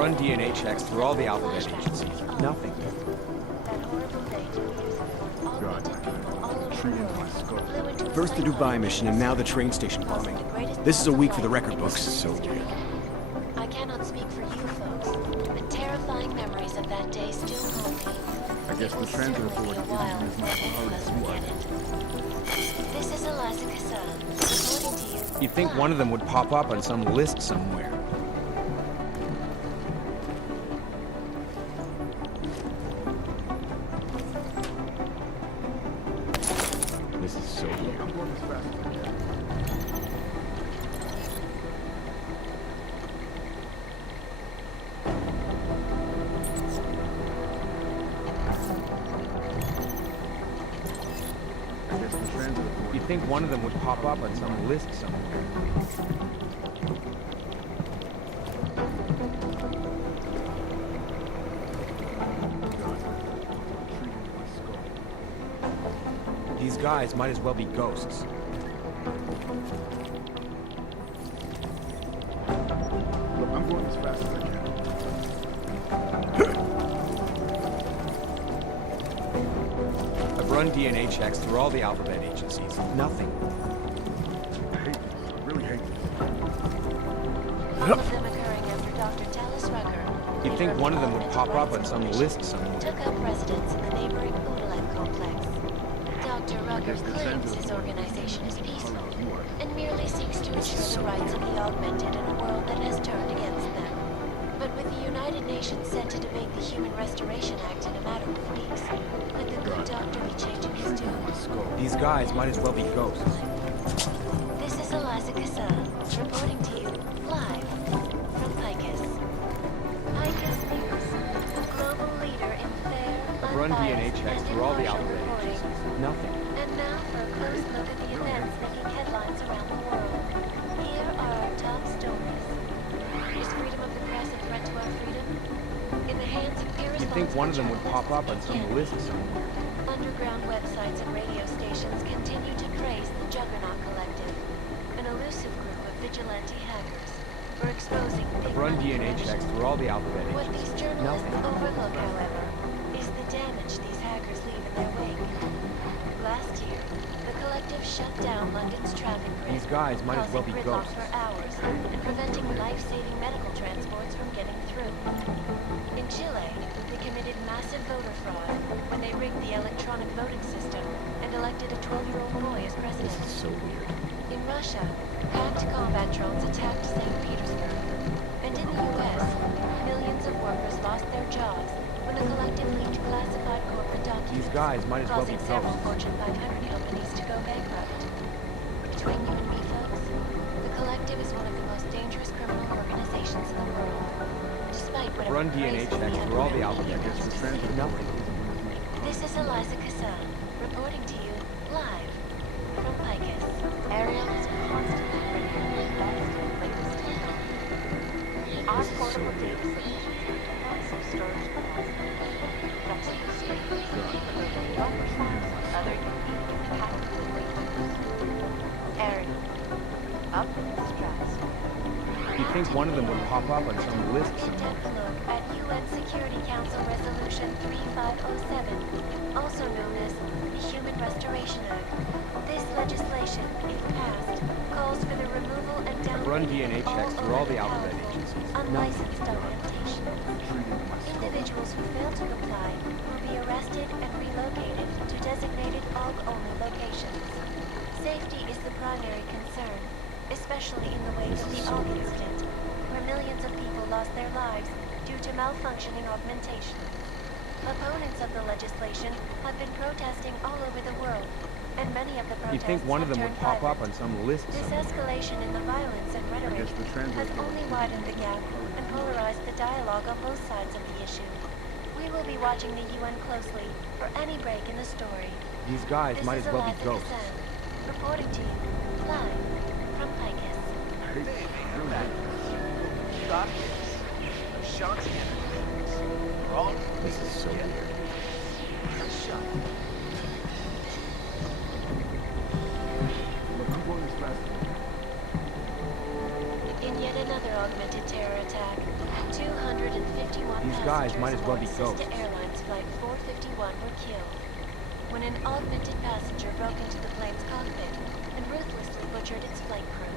run DNA checks through all the alphabet agencies. Nothing. First the Dubai mission, and now the train station bombing. This is a week for the record books. So weird. I cannot speak for you folks, but terrifying memories of that day still haunt me. I guess the transit authority didn't use my This is Eliza Kassan, reporting to you. You'd think one of them would pop up on some list somewhere. This is so weird. I'm going as fast as I can. I guess the transit authority. You'd think one of them would pop up on some list somewhere. These guys might as well be ghosts. Look, I'm going as fast as I can. I've run DNA checks through all the alphabet agencies. Nothing. I hate this. I really hate this. All of them occurring after Dr. Talis Rucker. You'd think one of them would pop up on some list somewhere. Took up residence in the neighboring Oodalek complex. Dr. Rucker claims his organization is peaceful and merely seeks to ensure the rights of the augmented in a world that has turned against them. But with the United Nations set to debate the Human Restoration Act in a matter of weeks, could the good doctor be changing his tune? These guys might as well be ghosts. This is Eliza Kassan, reporting to you live from Picus. Picus News, the global leader in fair, I've run DNA unbiased, checks and through all the impartial alphabet reporting. agencies. Nothing. And now for a close look at the events making headlines around the world. Here are our top stories. Is freedom of the press a threat to our freedom? In the hands of irresponsible You'd think one of them would pop up on journalists, some it can list be. somewhere. Underground websites and radio stations continue to praise the Juggernaut Collective, an elusive group of vigilante hackers, for exposing big I've run money DNA checks through all the alphabet What agencies. these journalists Nothing. overlook, however, is the damage these hackers leave in their wake. Last year, the collective shut down London's traffic grid, These guys might as well be causing gridlock ghosts. for hours and preventing life-saving medical transports from getting through. In Chile, they committed massive voter fraud when they rigged the electronic voting system and elected a 12-year-old boy as president. This is so weird. In Russia, hacked combat drones attacked St. Petersburg. And in the U.S., millions of workers lost their jobs when the collective leaked classified corporate documents, These guys might as well be causing several ghosts. Fortune 500 companies to go bankrupt. Between you and me, folks, the collective is one of the most dangerous criminal organizations in the world. Despite whatever Run DNA praises checks the through all the underground alphabet media Guess the wants to transit see. Nothing. This is Eliza Kassan, reporting to you live from Picus. Ariel is constantly bringing you the best and latest technology. Our portable data solutions and massive storage capacity. Flexible screens, capability microphones, and other unique and patented features. Ariel, up in the stratosphere. You'd think one of them would pop up on some list In-depth somewhere. look at UN Security Council Resolution 3507, also known as the Human Restoration Act. This legislation, if passed, calls for the removal and I've run downgrading DNA of checks all through all the overly alphabet powerful, agencies. unlicensed augmentation. Treating my skull. Individuals who fail to comply will be arrested and relocated to designated AUG-only locations. Safety is the primary concern, especially in the wake This of the is so AUG weird. incident, where millions of people lost their lives due to malfunctioning augmentation. Opponents of the legislation have been protesting all over the world, and many of the You'd protests think one of have them would turned pop up violent. on some list This somewhere. escalation in the violence and rhetoric guess the transit has only authority widened the didn't gap use and polarized the dialogue on both sides of the issue. We will be watching the UN closely for any break in the story. These guys This might is as well be Eliza ghosts. Kassan, reporting to you live from Picus. I hate this. I really hate this. Ashanti Entertainment. We're all This is so weird. shut. Look, I'm going as fast as I can. In yet another augmented terror attack, 200 151 These guys might as well be passengers aboard ghosts. Sister Airlines Flight 451 were killed when an augmented passenger broke into the plane's cockpit and ruthlessly butchered its flight crew.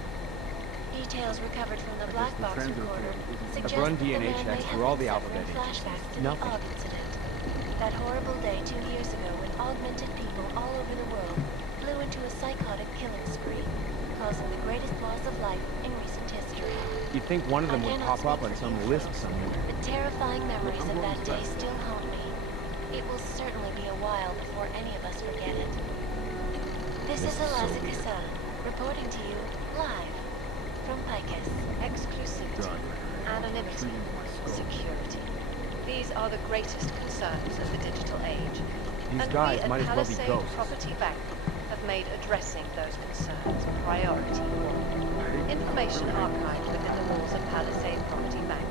Details recovered from the black the box transit recorder field suggest run that the DNA man may checks have through all been the suffering alphabet agencies. flashbacks to Nothing. the AUG incident. That horrible day 2 years ago when augmented people all over the world flew into a psychotic killing spree, causing the greatest loss of life in recent history. You'd think one of them I would cannot pop up speak on for some you list folks, somewhere. but terrifying memories of that day still haunt me. It will certainly be a while before any of us forget it. This is Eliza Cassan, reporting to you live from Picus. Exclusivity, anonymity, security. These are the greatest concerns of the digital age. These And guys we might at as well be Palisade ghosts. Property Bank have made addressing those concerns priority one. Information archived within the walls of Palisade Property Bank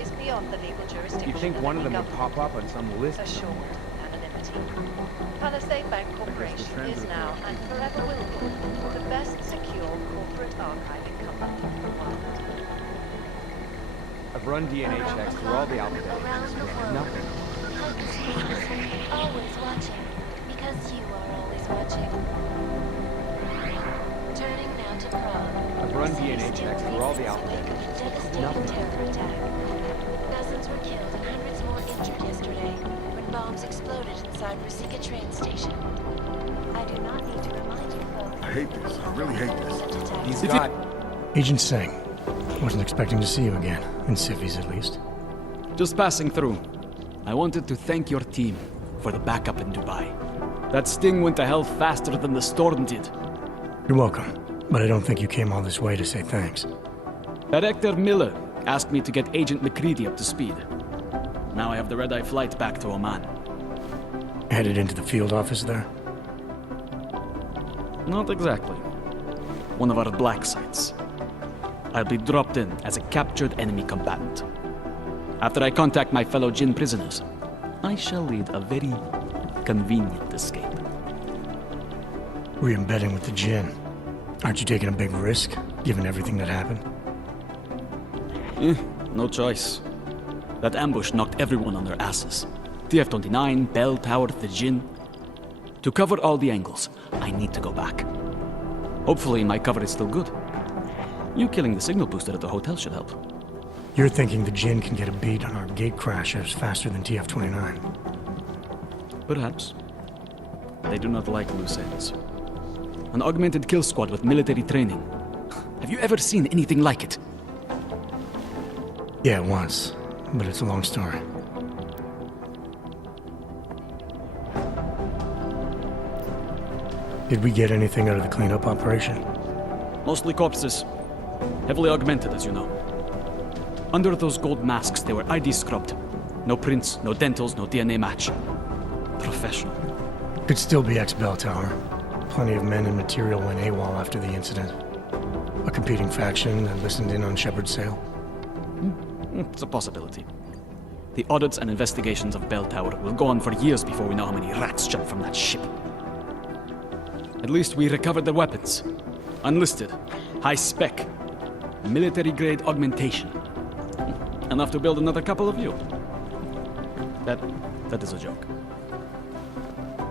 is beyond the legal jurisdiction You'd think one of any them would government. pop up on some list Assured somewhere. anonymity. Palisade Bank Corporation is now and forever will be the best secure corporate archiving company in the world. I've run DNA checks through all the alphabet Around agencies. the world. Nothing. Picus means always watching, because you are always watching. Turning now to Prague. I've run The city DNA still checks through all the reels in the alphabet wake of a agencies. devastating Nothing. terror attack. Dozens were killed and hundreds more injured yesterday when bombs exploded inside Ruzicka train station. I do not need to remind you folks. I hate this. I really hate this. Such attacks These guys. Agent Singh. Wasn't expecting to see you again. In civvies, at least. Just passing through. I wanted to thank your team for the backup in Dubai. That sting went to hell faster than the storm did. You're welcome. But I don't think you came all this way to say thanks. Director Miller asked me to get Agent McCready up to speed. Now I have the red-eye flight back to Oman. Headed into the field office there? Not exactly. One of our black sites. I'll be dropped in as a captured enemy combatant. After I contact my fellow Jinn prisoners, I shall lead a very convenient escape. Re-embedding with the Jinn. Aren't you taking a big risk, given everything that happened? No choice. That ambush knocked everyone on their asses. TF-29, Bell Tower, the Jinn. To cover all the angles, I need to go back. Hopefully my cover is still good. You killing the signal booster at the hotel should help. You're thinking the Jinn can get a beat on our gate crashers faster than TF-29. Perhaps. They do not like loose ends. An augmented kill squad with military training. Have you ever seen anything like it? Yeah, once. But it's a long story. Did we get anything out of the cleanup operation? Mostly corpses. Heavily augmented, as you know. Under those gold masks, they were ID scrubbed. No prints, no dentals, no DNA match. Professional. Could still be ex-Bell Tower. Plenty of men and material went AWOL after the incident. A competing faction that listened in on Shepard's sale. It's a possibility. The audits and investigations of Bell Tower will go on for years before we know how many rats jumped from that ship. At least we recovered their weapons. Unlisted, high-spec, military-grade augmentation. Enough to build another couple of you. That is a joke.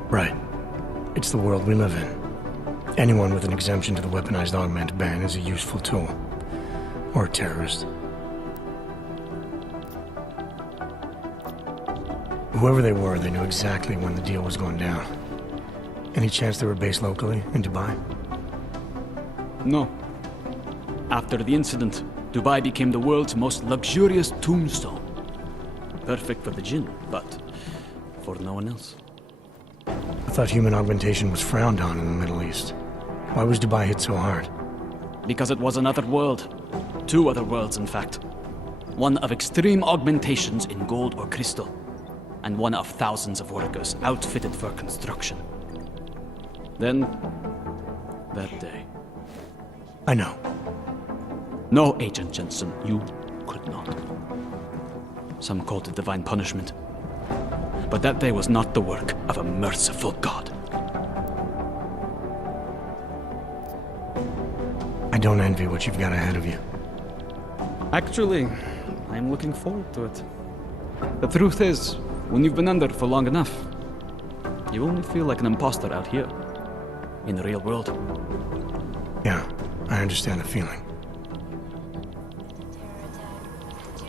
Right. It's the world we live in. Anyone with an exemption to the weaponized augment ban is a useful tool. Or a terrorist. Whoever they were, they knew exactly when the deal was going down. Any chance they were based locally, in Dubai? No. After the incident, Dubai became the world's most luxurious tombstone. Perfect for the Jinn, but for no one else. I thought human augmentation was frowned on in the Middle East. Why was Dubai hit so hard? Because it was another world. Two other worlds, in fact. One of extreme augmentations in gold or crystal, and one of thousands of workers outfitted for construction. Then, that day. I know. No, Agent Jensen, you could not. Some called it divine punishment. But that day was not the work of a merciful God. I don't envy what you've got ahead of you. Actually, I'm looking forward to it. The truth is, when you've been under for long enough, you only feel like an imposter out here, in the real world. Yeah, I understand the feeling.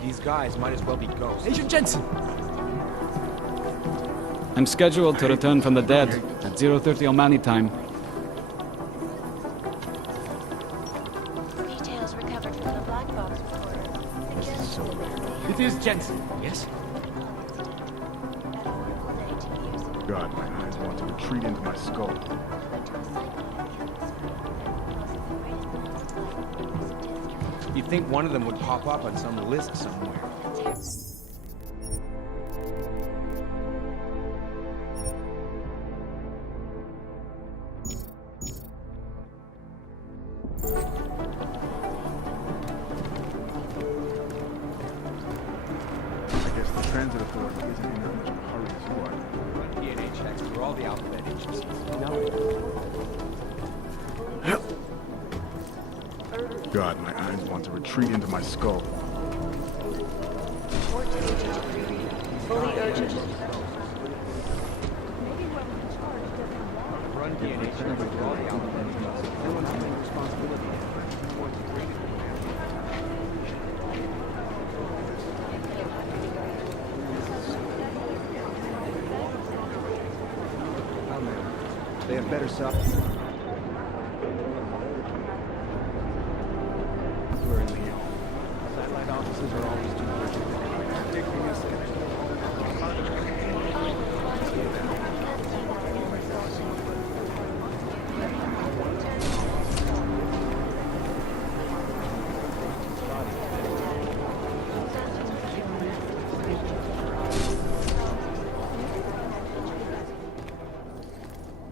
These guys might as well be ghosts. Agent Jensen! I'm scheduled to return from the dead at 0:30 Omani time. Details recovered from the black box report suggest It is Jensen, yes? God, my eyes want to retreat into my skull. You'd think one of them would pop up on some list somewhere. I guess the transit authority isn't in as much of a hurry as you are. Run DNA checks through all the alphabet agencies. God, my eyes want to retreat into my skull. Fully urgent. Run DNA checks through all the alphabet agencies. No one's taking responsibility. They have better stuff. We're in Leo. Satellite offices are always too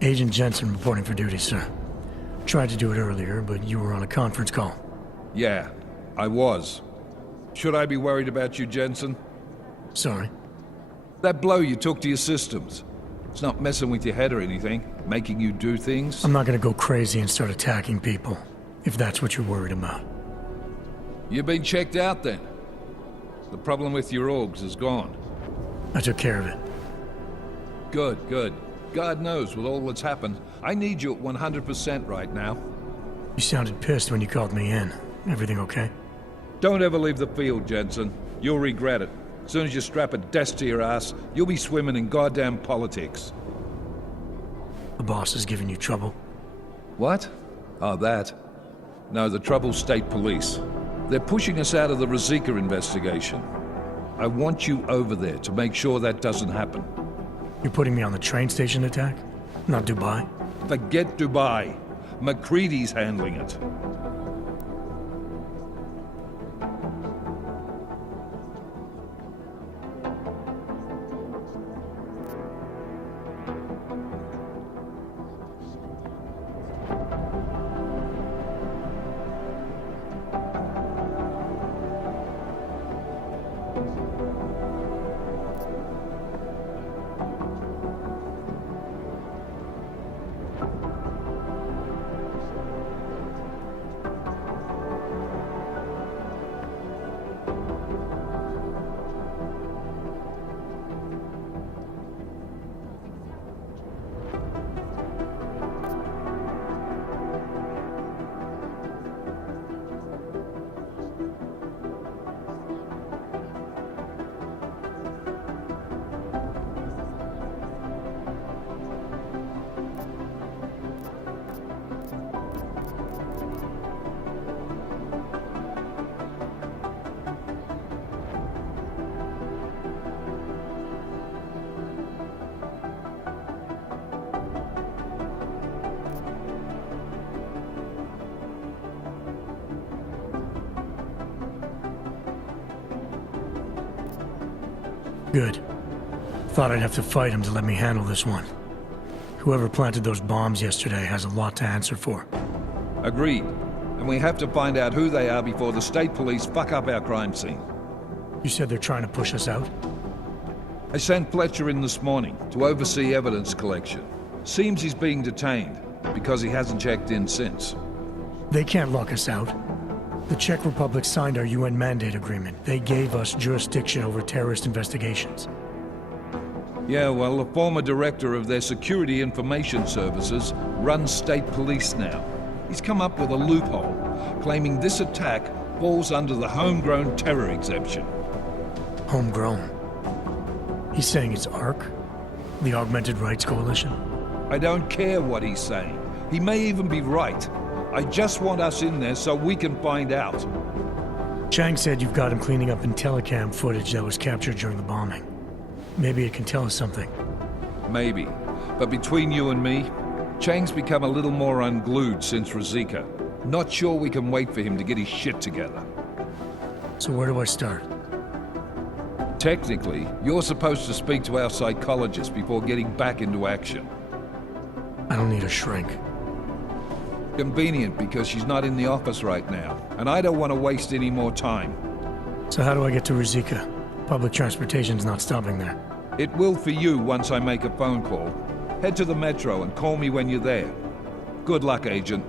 Agent Jensen reporting for duty, sir. Tried to do it earlier, but you were on a conference call. Yeah, I was. Should I be worried about you, Jensen? Sorry. That blow you took to your systems. It's not messing with your head or anything, making you do things. I'm not gonna go crazy and start attacking people, if that's what you're worried about. You've been checked out then. The problem with your orgs is gone. I took care of it. Good, good. God knows with all that's happened, I need you at 100% right now. You sounded pissed when you called me in. Everything okay? Don't ever leave the field, Jensen. You'll regret it. As soon as you strap a desk to your ass, you'll be swimming in goddamn politics. The boss is giving you trouble? What? Oh, that. No, the Trouble State Police. They're pushing us out of the Rosika investigation. I want you over there to make sure that doesn't happen. You're putting me on the train station attack? Not Dubai? Forget Dubai. McCready's handling it. Good. Thought I'd have to fight him to let me handle this one. Whoever planted those bombs yesterday has a lot to answer for. Agreed. And we have to find out who they are before the state police fuck up our crime scene. You said they're trying to push us out? I sent Fletcher in this morning to oversee evidence collection. Seems he's being detained because he hasn't checked in since. They can't lock us out. The Czech Republic signed our UN mandate agreement. They gave us jurisdiction over terrorist investigations. Yeah, well, the former director of their security information services runs state police now. He's come up with a loophole, claiming this attack falls under the homegrown terror exemption. Homegrown. He's saying it's ARC? The Augmented Rights Coalition? I don't care what he's saying. He may even be right. I just want us in there so we can find out. Chang said you've got him cleaning up Intellicam footage that was captured during the bombing. Maybe it can tell us something. Maybe. But between you and me, Chang's become a little more unglued since Ruzicka. Not sure we can wait for him to get his shit together. So where do I start? Technically, you're supposed to speak to our psychologist before getting back into action. I don't need a shrink. Convenient because she's not in the office right now, and I don't want to waste any more time. So how do I get to Ruzicka? Public transportation's not stopping there. It will for you once I make a phone call. Head to the metro and call me when you're there. Good luck, Agent.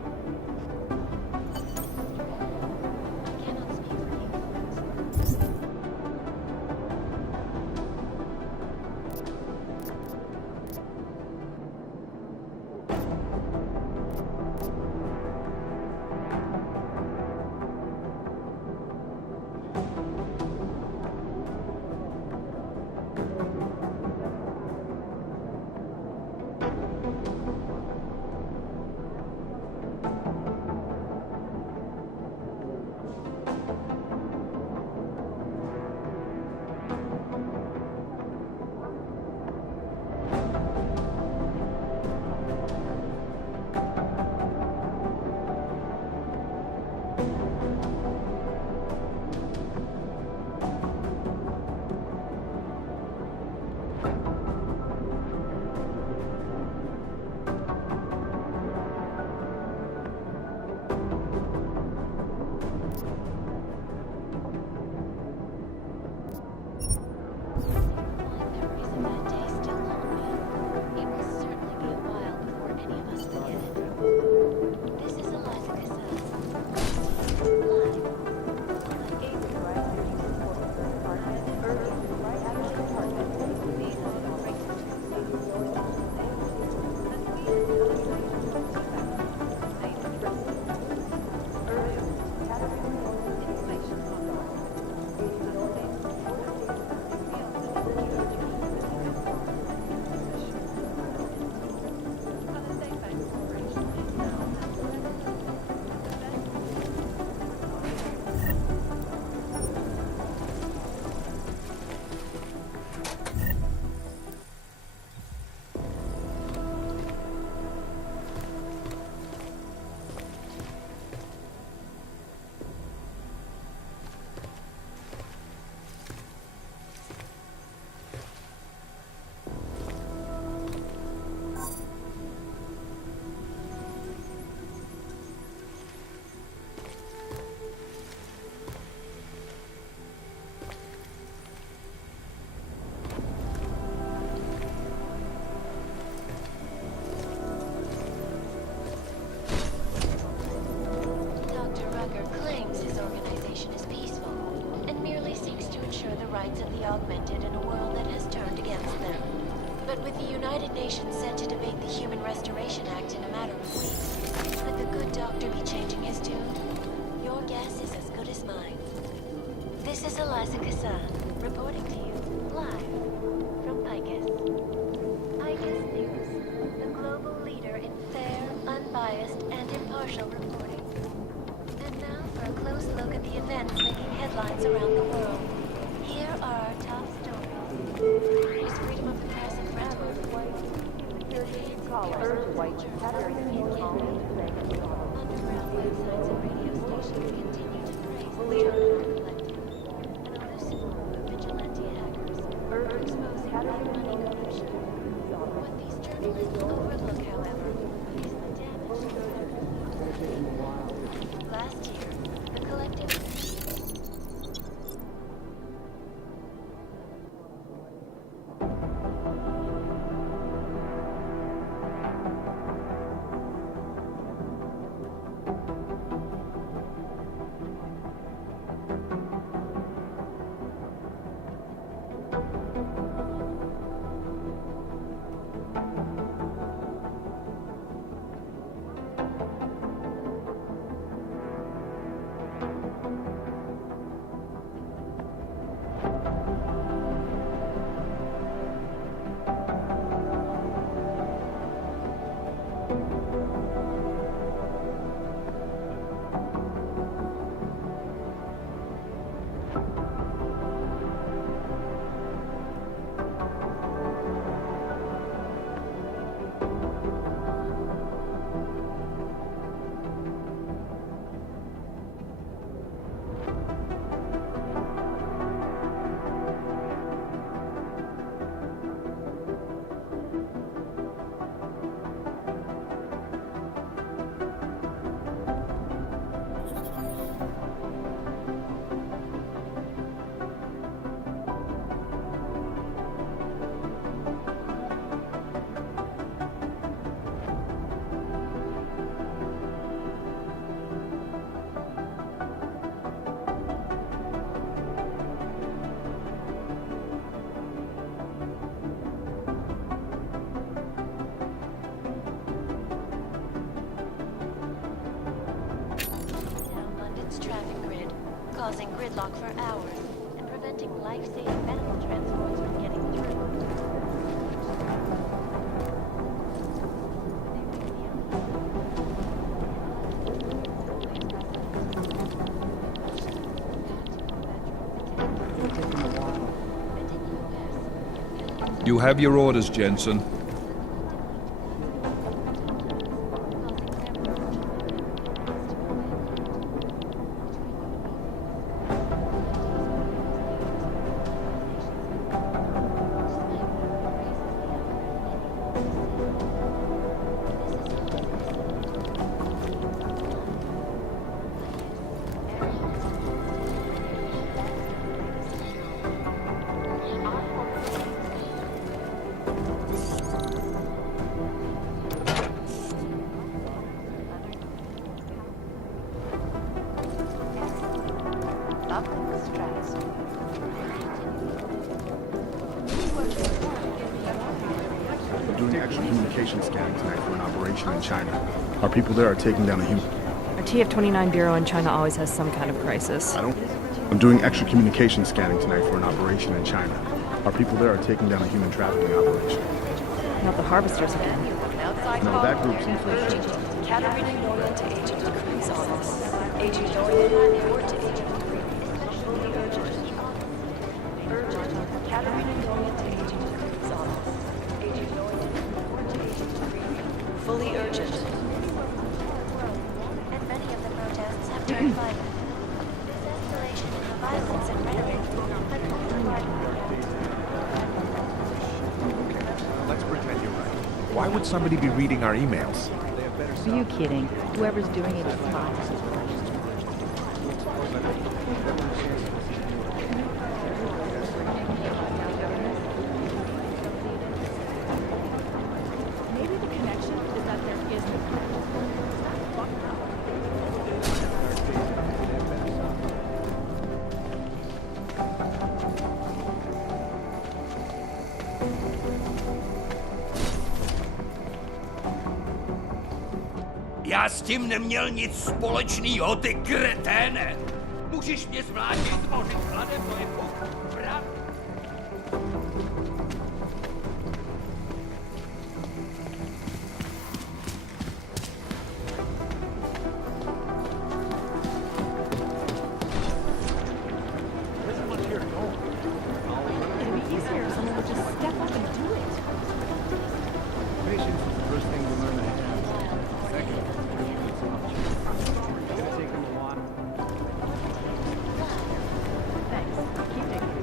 augmented in a world that has turned against them. But with the United Nations set to debate the Human Restoration Act in a matter of weeks, could the good doctor be changing his tune? Your guess is as good as mine. This is Eliza Kassan, reporting to you live from Picus. Picus News, the global leader in fair, unbiased, and impartial reporting. And now for a close look at the events making headlines around the world. Here are our top stories. Is freedom of the press a threat to our security collars, white underground websites and radio stations continue to praise the Journal Collective, an elusive group of vigilante hackers who expose hidden money corruption. What these journalists overlook, however, is the damage to them. Last year, the collective its traffic grid, causing gridlock for hours and preventing life-saving medical transports from getting through. You have your orders, Jensen. I'm doing extra communication scanning tonight for an operation in China. Our people there are taking down a human... Our TF-29 bureau in China always has some kind of crisis. I'm doing extra communication scanning tonight for an operation in China. Our people there are taking down a human trafficking operation. Not the harvesters again. No, that group seems to have changed. Katarina Nolan to Agent Creed's office. Agent Nolan, report to Agent Creed. Fully urgent. Urgent. Katarina Nolan to Agent Creed's office. Agent Nolan, report to Agent Creed. Fully urgent. And many of the protests have turned violent. This escalation in the violence and rhetoric has only widened the gap. Let's pretend you're right. Why would somebody be reading our emails? Are you kidding? Whoever's doing it is fine. Maybe the connection is that there is Já s tím neměl nic společného, ty kreténe! Můžeš mě zvrátit, mořit chladem, to je puk, brat! It'd be easier if someone would just step up and do it. Patience is the first thing to learn to have. Second, it's gonna take them a while. Thanks. Keep digging.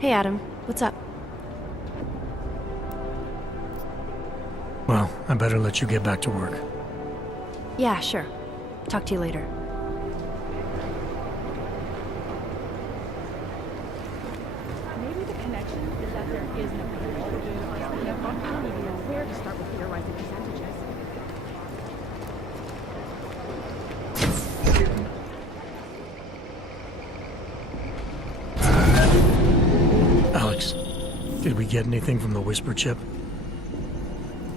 Hey, Adam. What's up? Well, I better let you get back to work. Yeah, sure. Talk to you later. Maybe the connection is that there is no connection. I don't even know where to start with theorizing percentages. Alex, did we get anything from the Whisper chip?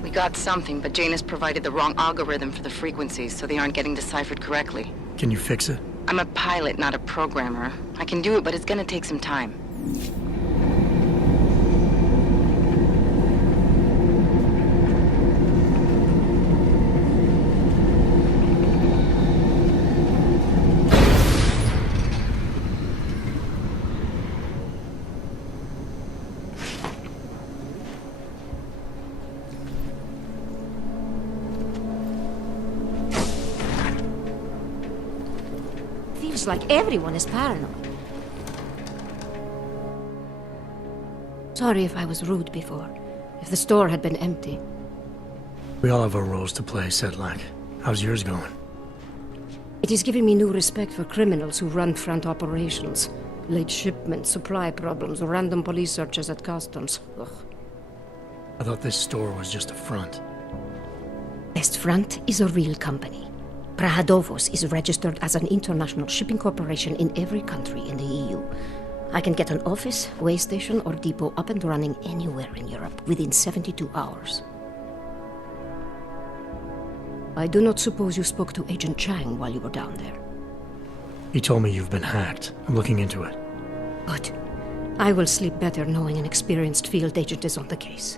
We got something, but Janus provided the wrong algorithm for the frequencies, so they aren't getting deciphered correctly. Can you fix it? I'm a pilot, not a programmer. I can do it, but it's gonna take some time. Looks like everyone is paranoid. Sorry if I was rude before. If the store had been empty. We all have our roles to play, Sedlak. How's yours going? It is giving me new respect for criminals who run front operations. Late shipments, supply problems, random police searches at customs. Ugh. I thought this store was just a front. Best Front is a real company. Prahadovos is registered as an international shipping corporation in every country in the EU. I can get an office, way station, or depot up and running anywhere in Europe within 72 hours. I do not suppose you spoke to Agent Chang while you were down there. He told me you've been hacked. I'm looking into it. Good. I will sleep better knowing an experienced field agent is on the case.